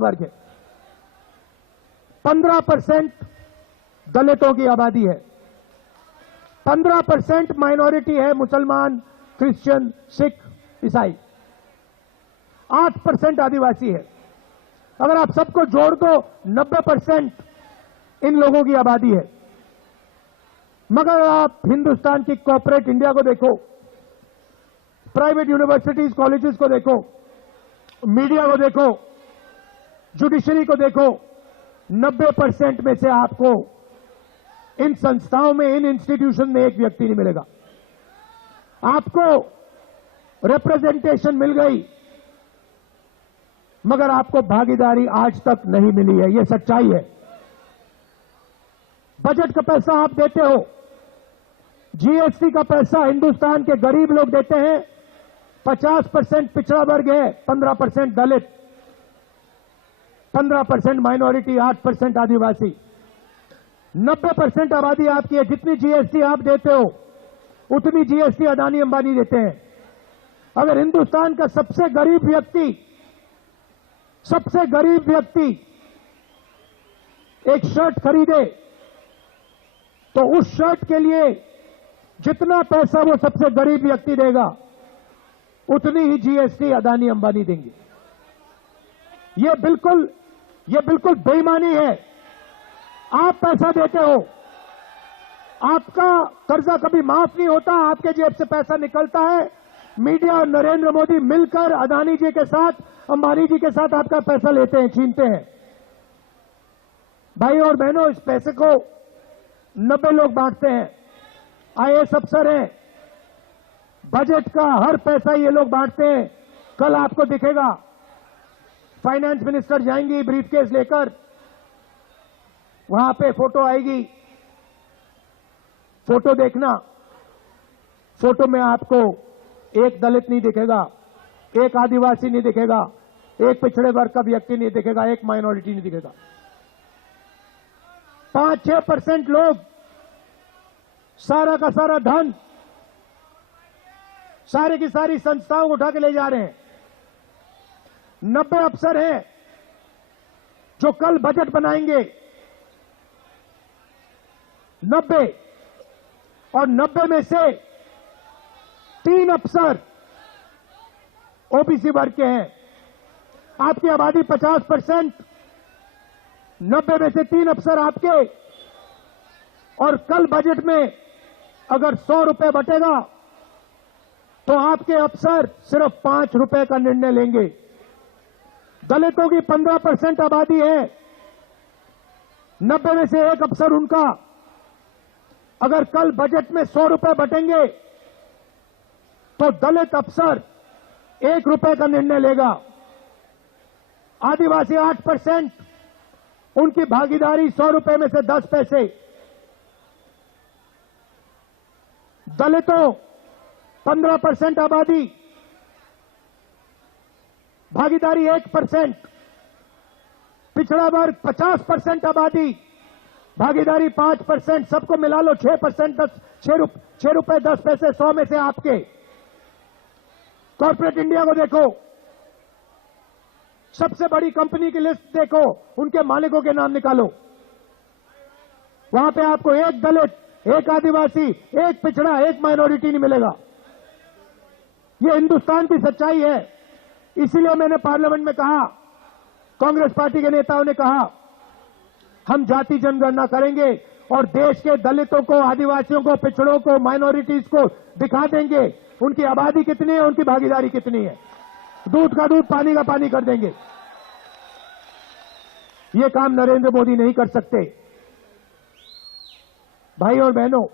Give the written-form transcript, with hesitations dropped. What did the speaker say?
वर्ग है। 15% दलितों की आबादी है, 15% माइनॉरिटी है, मुसलमान, क्रिश्चियन, सिख, ईसाई, 8% आदिवासी है। अगर आप सबको जोड़ दो 90% इन लोगों की आबादी है। मगर आप हिंदुस्तान की कॉर्पोरेट इंडिया को देखो, प्राइवेट यूनिवर्सिटीज कॉलेजेस को देखो, मीडिया को देखो, जुडिशरी को देखो, 90% में से आपको इन संस्थाओं में, इन इंस्टीट्यूशन में एक व्यक्ति नहीं मिलेगा। आपको रिप्रेजेंटेशन मिल गई मगर आपको भागीदारी आज तक नहीं मिली है, यह सच्चाई है। बजट का पैसा आप देते हो, जीएसटी का पैसा हिंदुस्तान के गरीब लोग देते हैं, 50% पिछड़ा वर्ग है, 15% दलित, 15% माइनॉरिटी, 8% आदिवासी, 90% आबादी आपकी है। जितनी जीएसटी आप देते हो उतनी जीएसटी अदानी अंबानी देते हैं। अगर हिंदुस्तान का सबसे गरीब व्यक्ति एक शर्ट खरीदे तो उस शर्ट के लिए जितना पैसा वो सबसे गरीब व्यक्ति देगा उतनी ही जीएसटी अदानी अंबानी देंगे। ये बिल्कुल बेईमानी है। आप पैसा देते हो, आपका कर्जा कभी माफ नहीं होता, आपके जेब से पैसा निकलता है, मीडिया और नरेंद्र मोदी मिलकर अदानी जी के साथ, अंबानी जी के साथ आपका पैसा लेते हैं, छीनते हैं। भाई और बहनों, इस पैसे को 90 लोग बांटते हैं, आईएएस अफसर हैं, बजट का हर पैसा ये लोग बांटते हैं। कल आपको दिखेगा फाइनेंस मिनिस्टर जाएंगी ब्रीफकेस लेकर, वहां पे फोटो आएगी, फोटो देखना, फोटो में आपको एक दलित नहीं दिखेगा, एक आदिवासी नहीं दिखेगा, एक पिछड़े वर्ग का व्यक्ति नहीं दिखेगा, एक माइनॉरिटी नहीं दिखेगा। 5-6% लोग सारा का सारा धन, सारे की सारी संस्थाओं को उठा के ले जा रहे हैं। 90 अफसर हैं जो कल बजट बनाएंगे, 90, और 90 में से 3 अफसर ओबीसी वर्ग के हैं। आपकी आबादी 50%, 90 में से 3 अफसर आपके, और कल बजट में अगर 100 रुपए बटेगा तो आपके अफसर सिर्फ 5 रुपए का निर्णय लेंगे। दलितों की 15% आबादी है, 90 में से एक अफसर उनका, अगर कल बजट में 100 रुपए बटेंगे तो दलित अफसर 1 रुपए का निर्णय लेगा। आदिवासी 8%, उनकी भागीदारी 100 रुपए में से 10 पैसे। दलितों 15% आबादी, भागीदारी 1%। पिछड़ा वर्ग 50% आबादी, भागीदारी 5%। सबको मिला लो 6%, 6 रुपए 10 पैसे 100 में से आपके। कॉर्पोरेट इंडिया को देखो, सबसे बड़ी कंपनी की लिस्ट देखो, उनके मालिकों के नाम निकालो, वहां पे आपको एक दलित, एक आदिवासी, एक पिछड़ा, एक माइनॉरिटी नहीं मिलेगा। ये हिंदुस्तान की सच्चाई है। इसीलिए मैंने पार्लियामेंट में कहा, कांग्रेस पार्टी के नेताओं ने कहा, हम जाति जनगणना करेंगे और देश के दलितों को, आदिवासियों को, पिछड़ों को, माइनॉरिटीज को दिखा देंगे उनकी आबादी कितनी है, उनकी भागीदारी कितनी है। दूध का दूध, पानी का पानी कर देंगे। ये काम नरेंद्र मोदी नहीं कर सकते। भाई और बहनों,